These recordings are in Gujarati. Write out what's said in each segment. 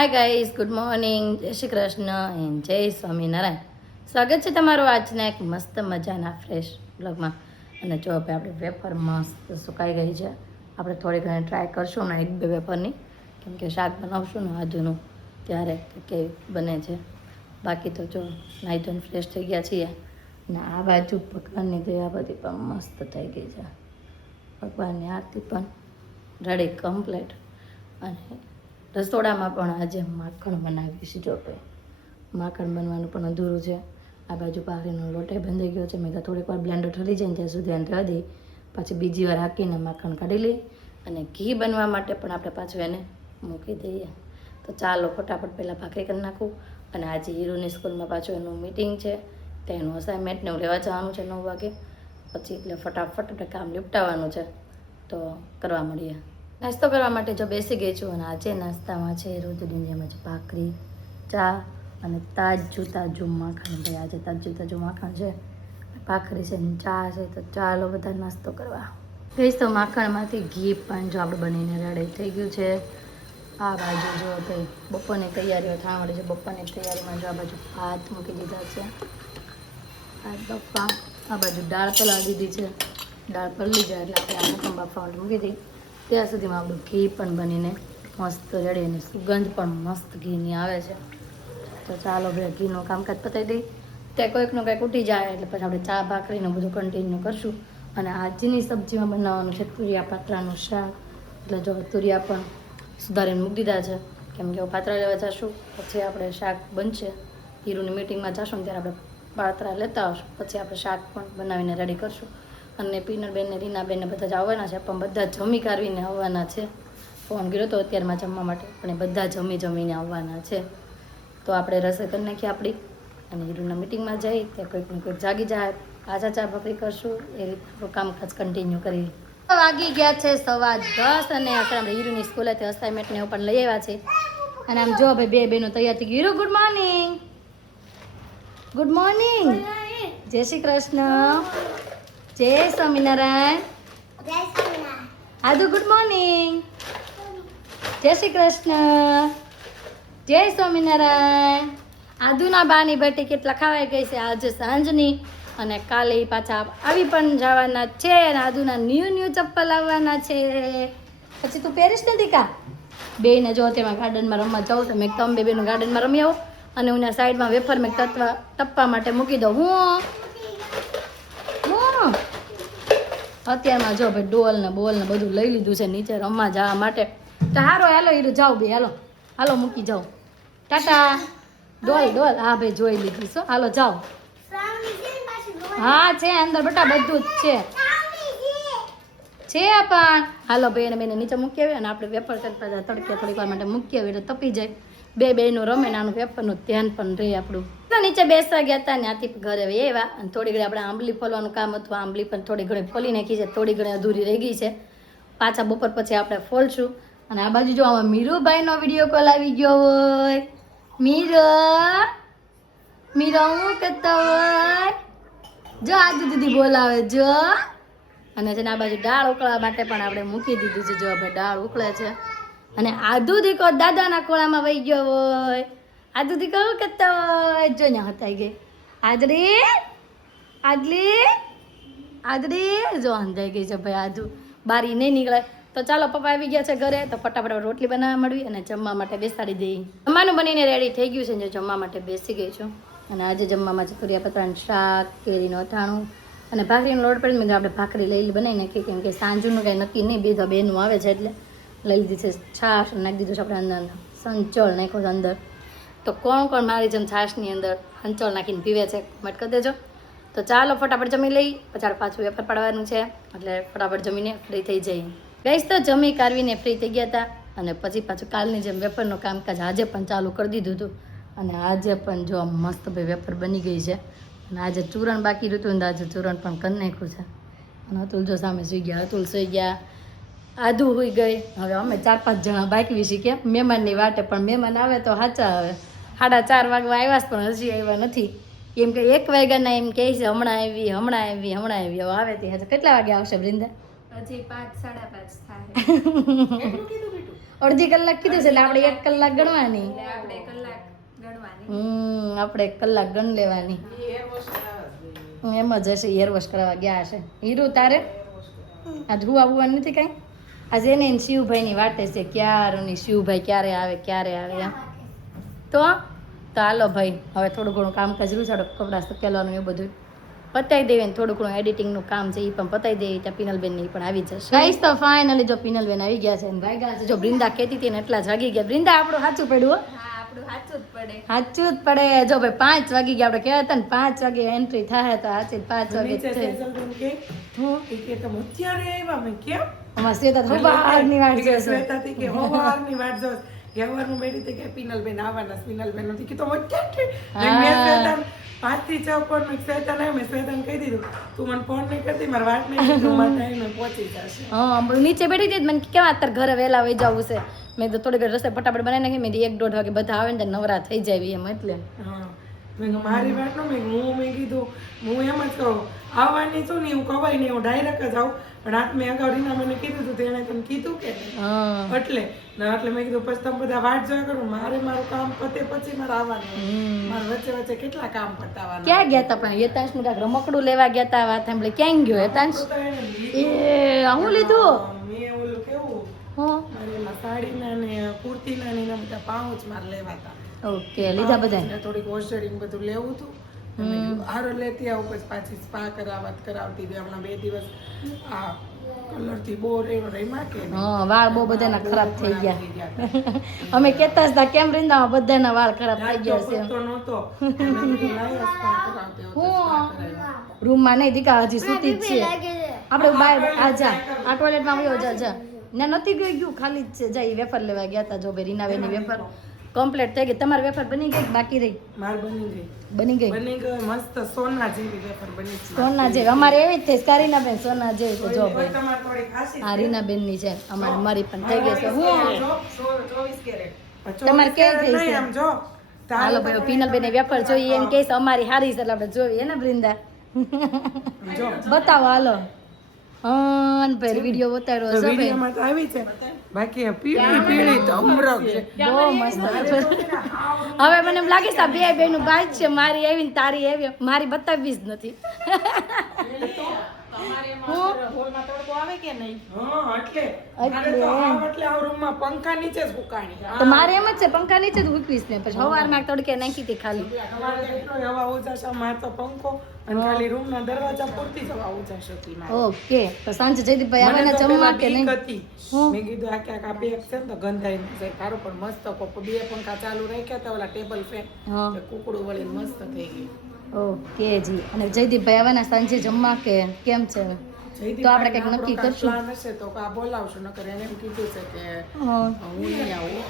હાય ગાઈઝ, ગુડ મોર્નિંગ, જય શ્રી કૃષ્ણ એન્ડ જય સ્વામિનારાયણ. સ્વાગત છે તમારું આજના એક મસ્ત મજાના ફ્રેશ બ્લોગમાં. અને જો હવે આપણે વેફર મસ્ત સુકાઈ ગઈ છે. આપણે થોડી ઘણી ટ્રાય કરશું હમણાં એક બે વેફરની, કેમ કે શાક બનાવશું ને આજુનું ત્યારે કેવી બને છે. બાકી તો જો નાહી ધોઈને ફ્રેશ થઈ ગયા છીએ અને આ બાજુ ભગવાનની દયા બધી પણ મસ્ત થઈ ગઈ છે. ભગવાનની આરતી પણ રેડી કમ્પ્લીટ. અને રસોડામાં પણ આજે માખણ બનાવીએ છીએ. જો ભાઈ માખણ બનવાનું પણ અધૂરું છે. આ બાજુ ભાખરીનો લોટે બંધાઈ ગયો છે. મેં તો થોડીક વાર બ્લેન્ડર ઠરી જાય ને ત્યાં સુધી એને રહેવા દઈ, પછી બીજી વાર હાંકીને માખણ કાઢી લઈ અને ઘી બનવા માટે પણ આપણે પાછું એને મૂકી દઈએ. તો ચાલો ફટાફટ પહેલાં ભાખરી કરી નાખું. અને આજે હીરુની સ્કૂલમાં પાછું એનું મિટિંગ છે, ત્યાં એનું અસાઇનમેન્ટને એવું લેવા જવાનું છે 9 વાગે. પછી એટલે ફટાફટ આપણે કામ નિપટાવવાનું છે, તો કરવા મળીએ. નાસ્તો કરવા માટે જો બેસી ગઈ છું અને આજે નાસ્તામાં છે રોજની જેમ જ ભાખરી, ચા અને તાજું માખણ. ભાઈ આજે તાજું માખણ છે, ભાખરી છે ને ચા છે. તો ચાલો બધા નાસ્તો કરવા. ગઈશ તો માખણમાંથી ઘી પણ જો આપણે બનીને રેડી થઈ ગયું છે. આ બાજુ જો ભાઈ બપોરની તૈયારીઓ થવા માંડી છે. બપોરની તૈયારીમાં જો આ બાજુ ભાત મૂકી દીધા છે, ભાત બફા. આ બાજુ દાળ પલાળી દીધી છે. દાળ પલળી જાય એટલે આપણે આ મોટું બફા મૂકી દઈએ. ત્યાં સુધીમાં આપણું ઘી પણ બનીને મસ્ત રેડી અને સુગંધ પણ મસ્ત ઘીની આવે છે. તો ચાલો ભાઈ ઘીનું કામકાજ પતાવી દઈ. ત્યાં કોઈકનું કંઈક ઉઠી જાય એટલે પછી આપણે ચા ભાખરીનું બધું કન્ટિન્યુ કરશું. અને આજની સબ્જીમાં બનાવવાનું છે તુરિયા પાત્રાનું શાક. એટલે જો તુરિયા પણ સુધારીને મૂકી દીધા છે, કેમ કે પાત્રા લેવા જશું પછી આપણે શાક બનશે. હીરુની મિટિંગમાં જશું ને ત્યારે આપણે પાત્રા લેતા આવશું, પછી આપણે શાક પણ બનાવીને રેડી કરશું. અને પીનરબેન ને રીનાબેન ને બધા જ આવવાના છે, પણ બધા જમી કાઢવીને આવવાના છે. ફોન કર્યો તો અત્યારમાં જમવા માટે, પણ એ બધા જમીને આવવાના છે. તો આપણે રસોઈ કરી નાખીએ આપણી અને હીરુના મિટિંગમાં જઈ ત્યાં કોઈકને કોઈક જાગી જાય, પાછા ચા ભાખરી કરશું. એ રીતે આપણું કામકાજ કન્ટિન્યુ કરી. વાગી ગયા છે 10:15 અને આપણે હીરુની સ્કૂલેથી અસાઇનમેન્ટને એવું પણ લઈ આવ્યા છે. અને આમ જો ભાઈ બે બહેનો તૈયાર થઈ ગઈ. Hiru good morning. Good morning, જય શ્રી કૃષ્ણ, જય સ્વામિનારાયણ. આદુ ગુડ મોર્નિંગ, જય શ્રી કૃષ્ણ, જય સ્વામિનારાયણ. આદુના બાની ભટ્ટી કેટલા ખાવાઈ ગઈ છે આજે સાંજની, અને કાલે પાછા આવી પણ જવાના છે. અને આદુના ન્યૂ ચપ્પલ આવવાના છે. પછી તું પહેરીશ ને દીકા? બેને જો તેમાં ગાર્ડનમાં રમવા જાઉં તો મેં તમે બેનું ગાર્ડનમાં રમી આવો અને હું સાઈડમાં વેફર મેં ટપ્પા માટે મૂકી દઉં. હું અત્યારમાં જો ભાઈ ડોલ ને બોલ ને બધું લઈ લીધું છે નીચે રમવા જવા માટે. તો હારો હાલો હીરો જાઓ બે, હાલો મૂકી જાઓ. ટાટા. ડોલ હા ભાઈ જોઈ લીધી છો, હાલો જાઓ. હા છે અંદર બેટા, બધું જ છે પણ હાલો ભાઈ એને બેને નીચે મૂકી આવી અને આપણે વેફર તડકે થોડીક વાર માટે મૂકી આવી એટલે તપી જાય. બે બહેનો રમે ને આનું વેફરનું ધ્યાન પણ રહે આપણું. નીચે બેસવા ગયા હતા ને આથી ઘરે એવા અને થોડી ઘણી આપણે આંબલી ફોલવાનું કામ હતું. આંબલી પણ થોડી ઘણી ફોલી નાખી છે, થોડી ઘણી અધૂરી રહી ગઈ છે. પાછા બપોર પછી આપણે ફોલશું. અને આ બાજુ જો આમાં મીરુભાઈનો વિડીયો કોલ આવી ગયો હોય. મીરો હું કરતો હોય જો આદુ દીદી બોલાવે જો. અને છે ને આ બાજુ દાળ ઉકળવા માટે પણ આપણે મૂકી દીધી છે. જો આપણે દાળ ઉકળે છે અને આદુ દીકો દાદાના ખોળામાં વહી ગયો હોય. આદુ દીકો શું કરતો હોય જો ને હતાઈ ગઈ. આદરી જો અંધાઈ ગઈ છે ભાઈ. આદુ બારી નહીં નીકળે. તો ચાલો પપ્પા આવી ગયા છે ઘરે, તો ફટાફટ રોટલી બનાવવા મળવી અને જમવા માટે બેસાડી દઈ. જમવાનું બનીને રેડી થઈ ગયું છે ને જમવા માટે બેસી ગઈ છું. અને આજે જમવામાં છે તુરિયા પત્રાનું શાક, કેરીનું અથાણું અને ભાખરીનો લોટ પડી. મેં આપણે ભાખરી લઈ બનાવી નાખી, કેમ કે સાંજનું કંઈ નક્કી નહીં, બે બેનું આવે છે એટલે લઈ લીધી છે. છાશ નાખી દીધું છે આપણે અંદર, સંચળ નાખ્યો છે અંદર. તો કોણ મારી જેમ છાશની અંદર સંચળ નાખીને પીવે છે કમેન્ટ કરી દેજો. તો ચાલો ફટાફટ જમી લઈ, પછી પાછું વેફર પાડવાનું છે એટલે ફટાફટ જમીને ફ્રી થઈ જઈએ. ગઈશ તો જમી કાઢવીને ફ્રી થઈ ગયા હતા અને પછી પાછું કાલની જેમ વેફરનું કામકાજ આજે પણ ચાલુ કરી દીધું હતું. અને આજે પણ જો મસ્ત ભાઈ વેફર બની ગઈ છે. અને આજે ચૂરણ બાકી રહ્યું ને આજે ચૂરણ પણ કરી નાખ્યું છે. અને અતુલ જો સામે સુઈ ગયા, અતુલ સુઈ ગયા, આદુ સુઈ ગઈ. હવે અમે 4-5 જણા બાકી છીએ મહેમાનની વાટે, પણ મહેમાન આવે તો સાચા આવે. 4:30 વાગવા આવ્યા પણ હજી આવ્યા નથી. કેમ કે 1 વાગ્યાના એમ કહે છે હમણાં આવી. હવે આવે તે કેટલા વાગે આવશે વૃંદા? હજી 5-5:30 થાય. અડધી કલાક કીધું છે એટલે આપણે 1 કલાક ગણવાની. આપણે કલાક ગણવાની. આપણે 1 કલાક ગણ લેવાની. એમ જ હશે, હેર વોશ કરવા ગયા હશે. હીરુ તારે આજ હું આવવાનું નથી કાંઈ? આજે એને શિવભાઈની વાટે છે ક્યારની, શિવભાઈ ક્યારે આવે એમ. તો હાલો ભાઈ, હવે થોડું ઘણું કામકાજ રહ્યું છે, કપડાં સકેલવાનું એ બધું પતાવી દેવી ને થોડું ઘણું એડિટિંગનું કામ છે એ પણ પતાવી દેવી. ત્યાં પિનલબેન ની પણ આવી જશે. ગાઈસ તો ફાઇનલી જો પિનલબેન આવી ગયા છે ને ભાગ્યા છે. જો બૃંદા કહેતી હતી ને એટલા જ વાગી ગયા. બૃંદા આપણું સાચું પડ્યું હો. હા, આપણું સાચું જ પડે. સાચું જ પડે. જો ભાઈ 5 વાગી ગયા. આપણે કહેતા ને 5 વાગે એન્ટ્રી થાય તો સાચી 5 વાગે છે. અમાર શ્વેતા તો બહારની વાટ જોશે. પાંચ થી 6 ફોન મેં શ્વેતાને કહી દીધું તું મને ફોન નહીં કરતી, મારે વાત નહીં કરતી, મારા ટાઈમે પહોંચી જશે. નીચે બેઠી હતી મને કેવા અત્યારે ઘરે વહેલા વહી જવું છે. મેં તો થોડી ઘડી રસ્તે ફટાફટ બનાવી નાખી. મેં 1-1:30 વાગે બધા આવે ને નવરા થઈ જાય એમ. એટલે હા મેં મારી વાત નો મેં કીધું હું એમ જ કહું આવવાની છું ને હું કવાય નહીં, હું ડાયરેક્ટ જ આવું. પણ રાત મેં અગાઉ રીના મને કીધું હતું તેને તને કીધું કે એટલે મેં કીધું પછી તમે બધા વાટ જોયા કરું. મારું કામ પતે પછી મારે આવવાનું. મારે વચ્ચે કેટલા કામ પતાવવાના. ક્યાં ગયા હતા પણ હેતાંશ નું કાંઈક રમકડું લેવા ગયા હતા. વાત સાંભળે ક્યાં ગયો હેતાંશ? એ હું લીધું મેં ઓલું કેવું મારે એમાં સાડીના ને કુર્તીના ને એના બધા પાઉચ મારે લેવા હતા. ઓકે લીધા બધા. થોડીક ઓસ્ટરિંગ બધું લેવું હતું. હારો લેતી આવું પછી પાછી સ્પા કરાવતી હતી. હમણાં 2 દિવસ આ કલર થી બહુ રેમાં કે વાળ બહુ બધાના ખરાબ થઈ ગયા. અમે કહેતા હતા કેમ રીંદામાં બધાના વાળ ખરાબ થઈ ગયા છે. તો નહોતો રૂમમાં નહીં દીકા હજી સૂતી જ છે. આપણે બહાર આજા આ ટોયલેટમાં આવ્યો જા ના નથી ગયું ખાલી જ છે. જા વેફર લેવા ગયા હતા. જો ભાઈ રીનાવેની વેફર કમ્પ્લીટ થઈ ગઈ. તમારી વેફર બની ગઈ બાકી રહી? માર બની ગઈ મસ્ત સોના જેવી વેફર બની છે. સોના જેવી અમારે એવી જ થઈ. કારીના બેન સોના જેવી તો જો ભાઈ તમાર થોડી ખાસી આ રીના બેન ની છે. મારી પણ થઈ ગઈ છે. હું 24 કેરેટ તમારે કેવી થઈ છે? આમ જો હાલો ભાઈ પિનલ બેન વેફર જોઈએ એમ કે છે અમારી હારી છે એટલે આપણે જોઈએ ને બૃંદા. બતાવો હાલો. ભાઈ વિડીયો બતાવ્યો છે. વિડીયોમાં તો આવી છે બાકી પીળી તો અમરગ છે. બહુ મસ્ત. હવે મને એમ લાગે છે આ બે બેનું બાઈક છે. મારી આવી ને તારી આવી. મારી બતાવવી જ નથી. પંખા નીચે જ સુકાણી. તો મારે એમ જ છે પંખા નીચે જ મૂકવીશ ને પછી સવારમાં તડકે નાખી હતી ખાલી. હવા ઓછા માર તો પંખો અને ખાલી રૂમના દરવાજા પૂરતી જ હવા ઓછા હતી. ઓકે તો સાંજે જયદીપભાઈ આવે જમવા કે નહીં? મેં કીધું આ ક્યાંક આ બે છે ને તો ગંધાઈ ન જાય. સારું પણ મસ્ત બે પંખા ચાલુ રાખ્યા હતા ઓલા ટેબલ ફેન કુકડું વળી મસ્ત થઈ ગઈ. ઓકે જી. અને જયદીપભાઈ આવવાના સાંજે જમવા કે કેમ છે? તો આપણે કંઈક નક્કી કરશું. પ્લાન હશે તો આ બોલાવશું. નકર એને એમ કીધું છે કે હું નહીં આવું.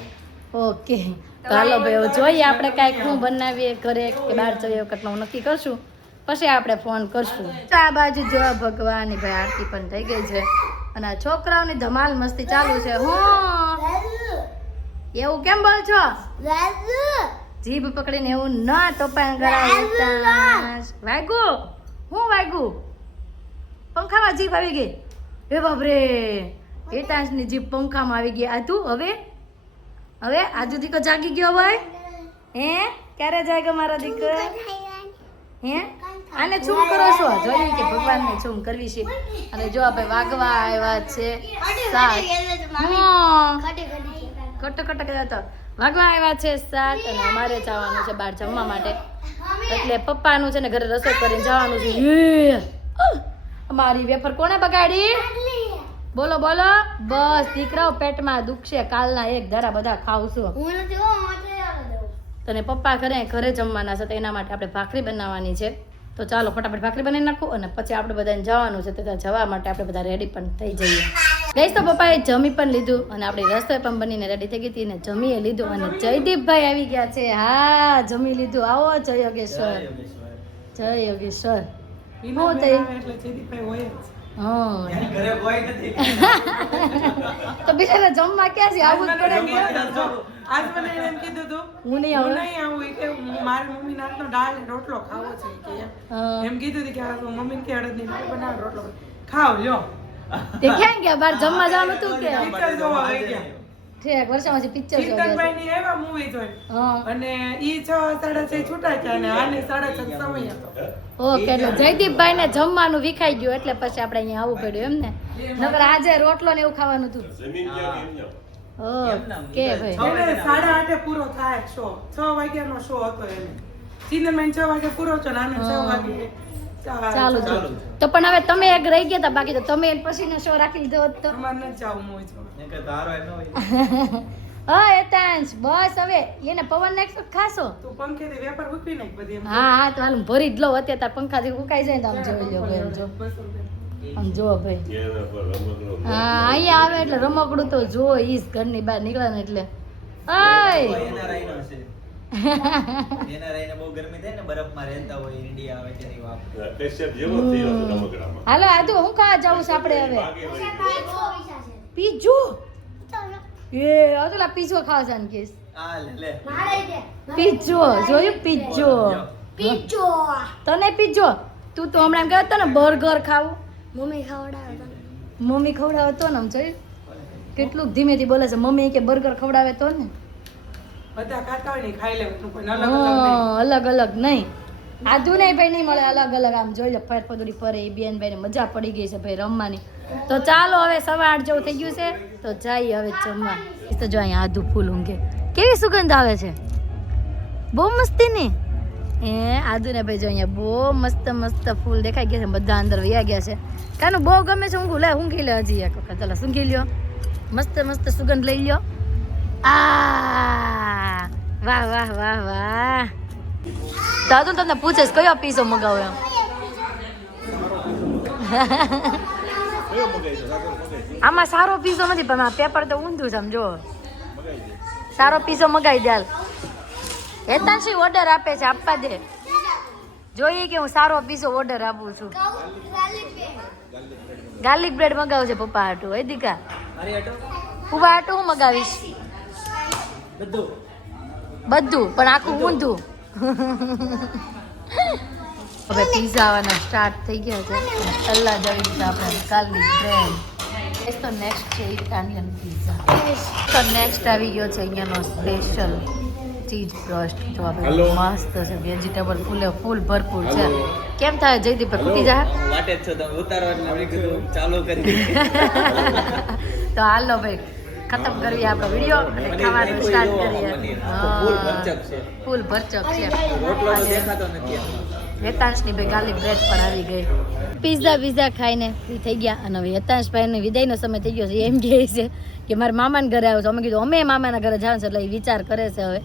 ઓકે તો હાલો ભાઈ જોઈએ આપણે કાંઈક શું બનાવીએ ઘરે કે બહાર જઈએ વખતનું નક્કી કરશું પછી આપણે ફોન કરશું. આ બાજુ જો ભગવાન ભાઈ આરતી પણ થઈ ગઈ છે અને આ છોકરાઓની ધમાલ મસ્તી ચાલુ છે. હું એવું કેમ બોલ છો? જીભ પકડીને એવું ના તોફાન કરાવતા. વાગ્યું હું વાગ્યું? પંખામાં જીભ આવી ગઈ. એ બાપરે એટાંશની જીભ પંખામાં આવી ગઈ. આ તું હવે આજુ દીકો જાગી ગયો ભાઈ? હે ક્યારે જાગ્યો મારો દીકો? હે આને છૂમ કરો છો? જોયું કે ભગવાનને છૂમ કરવી છે. અને જો આપણે વાગવા આવ્યા છે કટ કરતા વાગવા આવ્યા છે 7 અને અમારે જવાનું છે બહાર જમવા માટે. એટલે પપ્પાનું છે ને ઘરે રસોઈ કરીને જવાનું છે. અમારી વેફર કોણે બગાડી? બોલો બસ દીકરાઓ પેટમાં દુખશે. કાલના 1 ધારા બધા ખાવશું. તને પપ્પા ઘરે જમવાના છે તો એના માટે આપણે ભાખરી બનાવવાની છે. તો ચાલો ફટાફટ ભાખરી બનાવી નાખું અને પછી આપણે બધાને જવાનું છે. તો જવા માટે આપણે બધા રેડી પણ થઈ જઈએ. ગઈશ તો પપ્પાએ જમી પણ લીધું અને આપણી રસોઈ પણ બનીને રેડી થઈ ગઈ હતી ને જમીએ લીધું. અને જયદીપભાઈ આવી ગયા છે. હા જમી લીધું. આવો જય યોગેશ્વર. હું થઈ એટલે જયદીપભાઈ હોય જ. તો બિચારા જમવા ક્યાં છે? આવું જ પડે. આજ મને એમ કીધું હતું હું નહીં આવું. કે મારી મમ્મી નાતનો દાળ ને રોટલો ખાવો છે કે એમ કીધું હતું કે મમ્મી કે અડદની દાળ બનાવ રોટલો ખાવ લ્યો. તે ક્યાં ગયા? બહાર જમવા જવાનું હતું કે પિક્ચર જોવા આવી ગયા. ઠીક વર્ષામાંથી પિક્ચર જોઈ ચિંતનભાઈ ની એવા મૂવી જોઈ હા અને ઈ 6:30 છૂટા થયા અને આને 6:30 સમય હતો. ઓકે એટલે જયદીપભાઈ ને જમવાનું વિખાઈ ગયું એટલે પછી આપણે અહીંયા આવવું પડ્યું એમ ને નકર આજે રોટલો ને એવું ખાવાનું હતું ઓકે ભાઈ હવે 8:30 પૂરો થાય શો 6 વાગ્યાનો શો હતો એને ચિંતનભાઈ 6 વાગે પૂરો થયો ને આને 6 વાગે ચાલુ છે તો પણ હવે તમે એક રહી ગયા હતા બાકી તો તમે પછીનો શો રાખી લીધો હોત તો અમારે નથી જાવું મૂવી જોવા. હા એતાંશ બસ હવે એને પવન નાખશો તો ખાશો તું પંખેથી વેપાર મૂકી નાખ બધી એમ. હા હા તો હાલ ભરી જ લો અત્યારે તાર પંખાથી ઉકાઈ જાય ને તો આમ જોઈ લો ભાઈ આમ જો 200 રૂપિયા. આમ જો ભાઈ હા અહીંયા આવે એટલે રમકડું તો જો ઈસ ઘરની બહાર નીકળે ને એટલે ઓય એના રહીને બહુ ગરમી થાય ને બરફમાં રહેતા હોય ઇન્ડિયા આવે તેની વાત હાલો આજુ હું ખાવા જાઉં છે આપણે હવે પીજો એ અદલા પીજો ખાવા છે ને કેસ આ લે પીજો જોયું પીજો તને પીજો તું તો હમણાં એમ કહેતો ને બર્ગર ખાવું મમ્મી ખવડાવે તો ને આમ જોયું કેટલું ધીમેથી બોલે છે મમ્મી કે બર્ગર ખવડાવે તો ને બધા ખાતા હોય ને ખાઈ લેવાનું કોઈ અલગ અલગ નહીં. અલગ અલગ નહીં આધુ નહીં ભાઈ નહીં મળે અલગ અલગ આમ જોઈ લે ફેર પદુડી ફરે એ બેન ને મજા પડી ગઈ છે ભાઈ રમવાની તો ચાલો હવે 8:15 જેવું થઈ ગયું છે તો જઈએ હવે જમવા તો જો અહીંયા આધુ ફૂલ ઊંઘે કેવી સુગંધ આવે છે બહુ મસ્તી ની એ આધુ ને ભાઈ જો અહીંયા બહુ મસ્ત મસ્ત ફૂલ દેખાઈ ગયા છે બધા અંદર વયા ગયા છે કાનું બહુ ગમે છે ઊંઘી લે હજી એક વખત ચાલો ઊંઘી લ્યો મસ્ત મસ્ત સુગંધ લઈ લ્યો આ વાહ વાહ વાહ વાહ દાદુ તમને પૂછે છે કયો પીઝો મગાવો એમ આમાં સારો પીઝો નથી પણ આ પેપર તો ઊંધું છે આમ જો સારો પીઝો મગાવી દે હેતાંશી ઓર્ડર આપે છે આપવા દે જોઈએ કે હું સારો પીઝો ઓર્ડર આપું છું ગાર્લિક બ્રેડ મગાવું છે પપ્પા હાટું એ દીકા પપ્પા હાટું હું મગાવીશ બધું પણ આખું ઊંધું હવે પીઝા આવવાના સ્ટાર્ટ થઈ ગયા છે તલ્લા જવી છે આપણે કાલની ટ્રેન એ તો નેક્સ્ટ છે ઇટાલિયન પીઝા તો નેક્સ્ટ આવી ગયો છે અહીંયાનો સ્પેશિયલ ચીઝ બ્રસ્ટ જો આપણે મસ્ત છે વેજીટેબલ ફૂલ ભરપૂર છે કેમ થાય જયદીપ ફૂટી જાય વાટે જ છો તમે ઉતારો એટલે મેં કીધું ચાલુ કરી તો હાલો ભાઈ ખતમ કરવી આપણો વિડીયો અને ખાવાનું સ્ટાર્ટ કરીએ ફૂલ ભરચક છે ફૂલ ભરચક છે રોટલો તો દેખાતો નથી હેતાંશની ભાઈ ગાર્લિક બ્રેડ પણ આવી ગઈ પીઝા ખાઈને ફ્રી થઈ ગયા અને હવે હેતાંશભાઈને વિદાયનો સમય થઈ ગયો છે એમ કહે છે કે મારા મામાના ઘરે આવ્યો છે અમે કીધું અમે મામાના ઘરે જવાનું છે એટલે એ વિચાર કરે છે હવે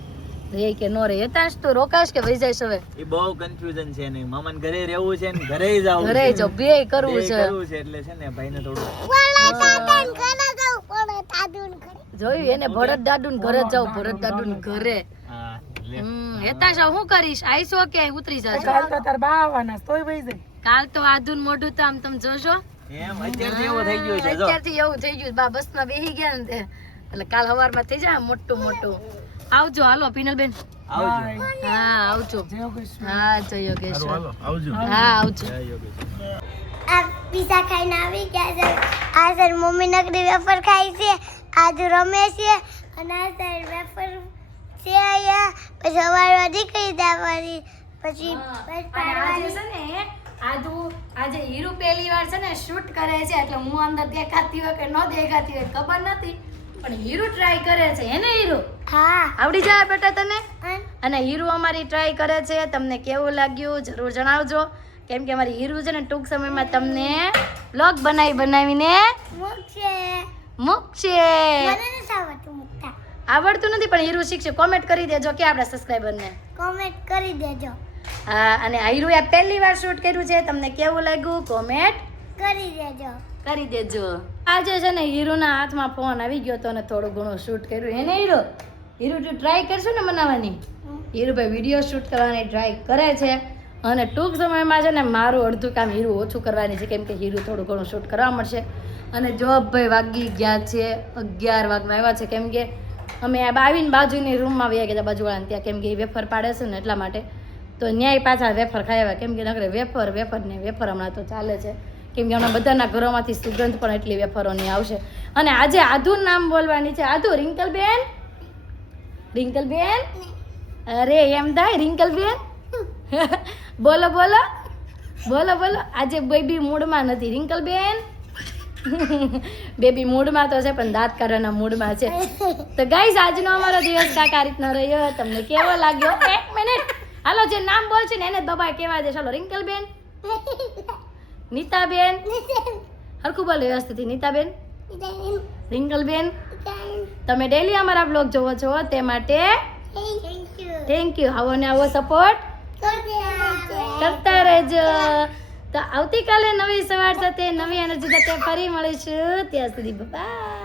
તો એ કે નો રે હેતાંશ તું રોકાશ કે વહી જઈશ હવે એ બહુ કન્ફ્યુઝન છે ને મામાને ઘરે રહેવું છે ને ઘરે જાવું ઘરે જો બે કરવું છે એટલે છે ને ભાઈને થોડું જોયું એને ભરત દાદુ ને ઘરે જાવ ભરત દાદુ ને ઘરે હા લે હેતાંશ હવે શું કરીશ આઈશો કે અહીં ઉતરી જશો કાલ તો તાર બા આવવાના છે, તોય વહી જાય. કાલ તો આધુન મોઢું તો આમ તમે જોશો એમ અત્યારથી એવું થઈ ગયું છે જો અત્યારથી એવું થઈ ગયું બા બસમાં બેસી ગયા ને તે એટલે કાલ સવારમાં થઈ જાય મોટું આવજો હાલો પિનલબેન આવજો હા આવજો જય યોગેશ્વર. હા જય યોગેશ્વર આવજો હા આવજો આ પીઝા ખાઈને આવી ગયા છે આ સર મમ્મી નકરી વેફર ખાઈ છે આજ રમે છે અને આ સર વેફર છે અહીંયા પછી સવારમાં નીકળી જવાની પછી બસ પાડવાની આજે હીરુ પહેલી વાર છે ને શૂટ કરે છે એટલે હું અંદર દેખાતી હોય કે ન દેખાતી હોય ખબર નથી પણ હીરુ ટ્રાય કરે છે એને હીરુ હા આવડી જાય બેટા તને અન અને હીરુ અમારી ટ્રાય કરે છે તમને કેવું લાગ્યું જરૂર જણાવજો કેમ કે અમારી હીરુ છે ને ટૂંક સમયમાં તમને બ્લોગ બનાવીને મૂકશે મૂકશે મને નથી આવડતું મૂકતા આવડતું નથી પણ હીરુ શીખશે કોમેન્ટ કરી દેજો કે આપણા સબસ્ક્રાઇબરને કોમેન્ટ કરી દેજો હા અને હીરુએ પહેલી વાર શૂટ કર્યું છે તમને કેવું લાગ્યું કોમેન્ટ કરી દેજો કરી દેજો આજે છે ને હીરુના હાથમાં ફોન આવી ગયો તો ને થોડું ઘણું શૂટ કર્યું હે ને હીરુ તું ટ્રાય કરશું ને બનાવવાની હીરુભાઈ વિડીયો શૂટ કરવાની ટ્રાય કરે છે અને ટૂંક સમયમાં છે ને મારું અડધું કામ હીરુ ઓછું કરવાની છે કેમ કે હીરુ થોડું ઘણું શૂટ કરવા મળશે અને જોબ ભાઈ વાગી ગયા છે 11 વાગમાં આવ્યા છે કેમ કે અમે આ આવીને બાજુની રૂમમાં વયા ગયા બાજુવાળાને ત્યાં કેમ કે એ વેફર પાડે છે ને એટલા માટે તો ન્યાય પાછા વેફર ખાઈ આવ્યા કેમ કે નગરે વેફર હમણાં તો ચાલે છે કેમ કે હમણાં બધાના ઘરોમાંથી સુગંધ પણ એટલી વેફરોની આવશે. અને આજે આધું નામ બોલવાની છે. આધુ, રિંકલબેન, રિંકલબેન, અરે એમ થાય રિંકલબેન. બોલો બોલો બોલો બોલો. આજે બેબી મૂડમાં નથી રિંકલબેન. બેબી મૂડમાં તો છે પણ દાંત કાઢવાના મૂડમાં છે. તો ગાઈઝ આજનો અમારો દિવસ કાંઈક આ રીતનો રહ્યો. તમને કેવો લાગ્યો? 1 મિનિટ હાલો, જે નામ બોલશે ને એને દબાય કેવા દે. ચાલો, રિંકલબેન, નીતાબેન, હરખું બોલો વ્યવસ્થિત. નીતાબેન, રિંકલબેન, તમે ડેલી અમારા બ્લોગ જોવો છો તે માટે થેન્ક યુ. આવો ને આવો સપોર્ટ કરતા રહેજો. તો આવતીકાલે નવી સવાર સાથે નવી એનર્જી સાથે ફરી મળીશું. ત્યાં સુધી બાય.